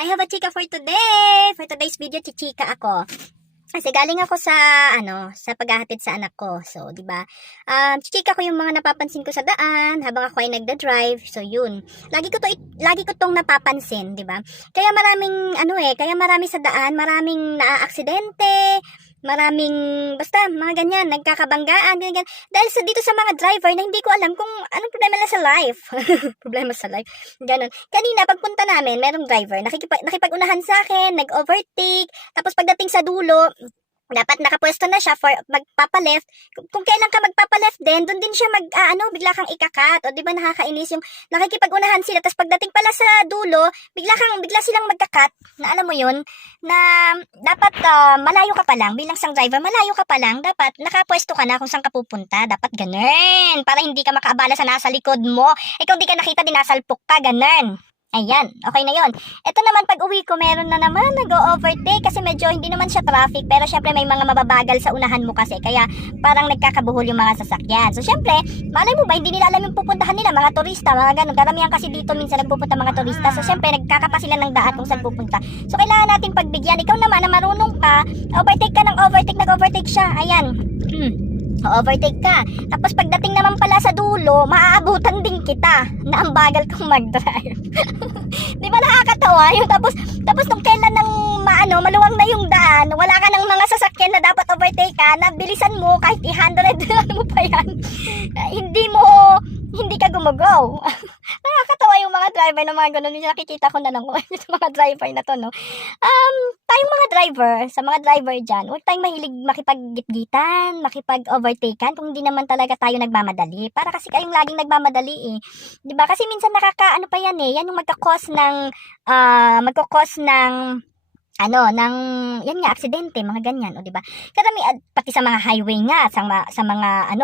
I have a chika for today. For today's video, chichika ako. Kasi galing ako sa sa paghahatid sa anak ko. So, 'di ba? Chichika ko yung mga napapansin ko sa daan habang ako ay nagda-drive. So, yun. Lagi ko tong napapansin, 'di ba? Kaya kaya marami sa daan, maraming naaaksidente, maraming basta mga ganyan, nagkakabanggaan, ganyan. Dahil dito sa mga driver na hindi ko alam kung anong problema nila sa life. Problema sa life. Ganon. Kanina pagpunta namin, merong driver nakipag-unahan sa akin, nag-overtake, tapos pagdating sa dulo, dapat nakapwesto na siya for magpapa-left. Kung kailan ka magpapa-left din, doon din siya bigla kang ikakat. O di ba nakakainis yung nakikipag-unahan sila, tapos pagdating pala sa dulo, bigla silang magkakat. Na alam mo yun, na dapat malayo ka pa lang, bilang isang driver, malayo ka pa lang, dapat nakapwesto ka na kung saan ka pupunta. Dapat ganun, para hindi ka makaabala sa nasa likod mo. Ikaw di ka nakita, dinasalpok ka, ganun. Ayan, okay na yon. Ito naman pag uwi ko, meron na naman nag-overtake kasi medyo hindi naman siya traffic, pero syempre may mga mababagal sa unahan mo kasi, kaya parang nagkakabuhol yung mga sasakyan. So syempre, malay mo ba, hindi nila alam yung pupuntahan nila, mga turista, mga ganun. Karamihan kasi dito minsan nagpupunta mga turista. So syempre, nagkakapa sila ng daan kung saan pupunta. So kailangan natin pagbigyan. Ikaw naman na marunong ka, overtake ka ng overtake, nag-overtake siya. Ayan. overtake ka. Tapos pagdating naman pala sa dulo, maaabutan din kita na ang bagal kong mag-drive. Di ba nakakatawa? Yung tapos nung kailan ng maluwang na yung daan, wala ka ng mga sasakyan na dapat overtake ka, nabilisan mo kahit i-100 mo pa yan. Hindi ka gumugaw. Nakakatawa yung mga driver na mga ganun. Nakikita ko na lang yung mga driver na to, no? Tayong mga driver, sa mga driver dyan, huwag tayong mahilig makipag-gitgitan, makipag-overtaken kung hindi naman talaga tayo nagmamadali. Para kasi kayong laging nagmamadali eh. Diba? Kasi minsan pa yan eh. Yan yung magkakos ng yan nga, aksidente, mga ganyan, o diba? Pati sa mga highway nga, sa mga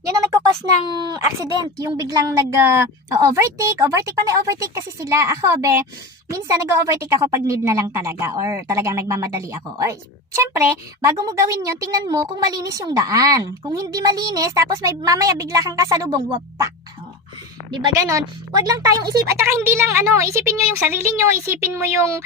yan ang nagkakos ng accident, yung biglang overtake kasi sila. Ako, minsan nag-overtake ako pag need na lang talaga, or talagang nagmamadali ako. Or, syempre, bago mo gawin yun, tingnan mo kung malinis yung daan. Kung hindi malinis, tapos mamaya bigla kang kasalubong, wapak. Diba ganon? Wag lang tayong isip, at saka hindi lang isipin nyo yung sarili nyo, isipin mo yung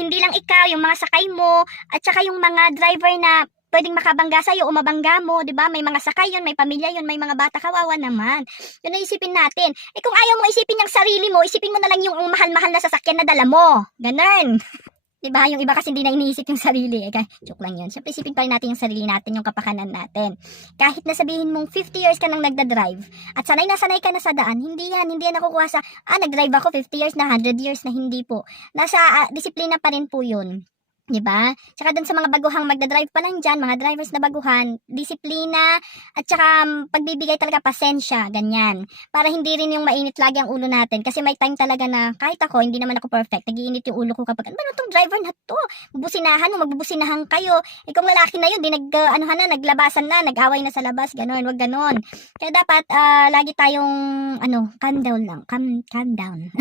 hindi lang ikaw, yung mga sakay mo, at saka yung mga driver na pwedeng makabangga sa'yo o mabangga mo, diba? May mga sakay yun, may pamilya yun, may mga bata, kawawa naman. Yun ang isipin natin. Kung ayaw mo isipin yung sarili mo, isipin mo na lang yung mahal-mahal na sasakyan na dala mo. Ganon. Diba? Yung iba kasi hindi na iniisip yung sarili. Joke lang yun. Siyempre isipin pa rin natin yung sarili natin, yung kapakanan natin. Kahit na sabihin mong 50 years ka nang nagda-drive at sanay ka na sa daan, hindi yan nakukuha sa, nag-drive ako 50 years na, 100 years na, hindi po. Nasa disiplina pa rin po yun. Diba? Tsaka dun sa mga baguhang magdadrive pa lang dyan, mga drivers na baguhan, disiplina, at tsaka pagbibigay talaga pasensya, ganyan. Para hindi rin yung mainit lagi ang ulo natin. Kasi may time talaga na, kahit ako, hindi naman ako perfect, nagiinit yung ulo ko kapag, ano tong driver na to? Magbubusinahan kayo. Kung lalaki na yun, naglabasan na, nag-away na sa labas, ganon, wag ganon. Kaya dapat, lagi tayong, calm down lang, calm down.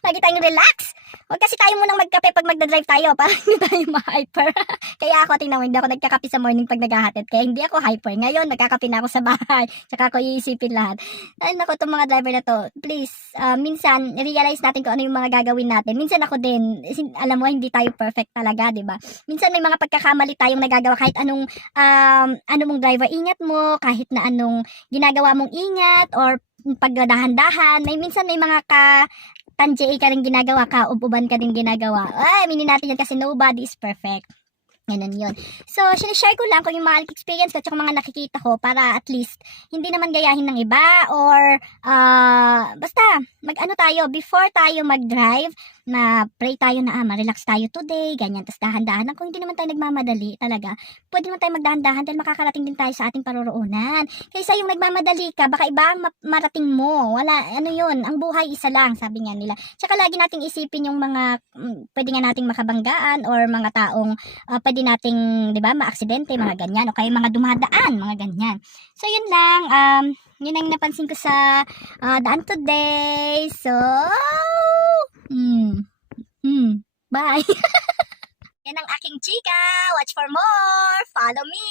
Lagi tayong relax. Huwag kasi tayo munang magkape pag magdadrive tayo, para hindi tayo ma-hyper. Kaya ako, tingnan mo, hindi ako nagkakape sa morning pag naghahatid. Kaya hindi ako hyper. Ngayon, nagkakape na ako sa bahay. Tsaka ako iisipin lahat. Ay, naku, itong mga driver na to, please, minsan, realize natin kung ano yung mga gagawin natin. Minsan ako din, alam mo, hindi tayo perfect talaga, diba? Minsan may mga pagkakamali tayong nagagawa kahit anong mong driver, ingat mo, kahit na anong ginagawa mong ingat, or pagdahan-dahan. Minsan may mga tanjay ka rin ginagawa, kaububan ka din ginagawa. Aminin natin yan kasi nobody is perfect. Ganun yun. So, sinishare ko lang kung yung mga experience ko at mga nakikita ko para at least hindi naman gayahin ng iba, or basta tayo, before tayo mag-drive, pray tayo na ma-relax tayo today, ganyan, tas dahan-dahan lang. Kung hindi naman tayo nagmamadali talaga, pwede naman tayo magdahan-dahan dahil makakarating din tayo sa ating paroroonan. Kaysa yung nagmamadali ka, baka iba ang marating mo. Wala, yun, ang buhay isa lang, sabi nga nila. Tsaka lagi nating isipin yung mga pwede nga nating makabanggaan, or mga taong pwede nating, di ba, maaksidente, mga ganyan, o kaya mga dumadaan, mga ganyan. So, yun lang, yun ang napansin ko sa daan today. So, bye! Yan ang aking chika. Watch for more. Follow me.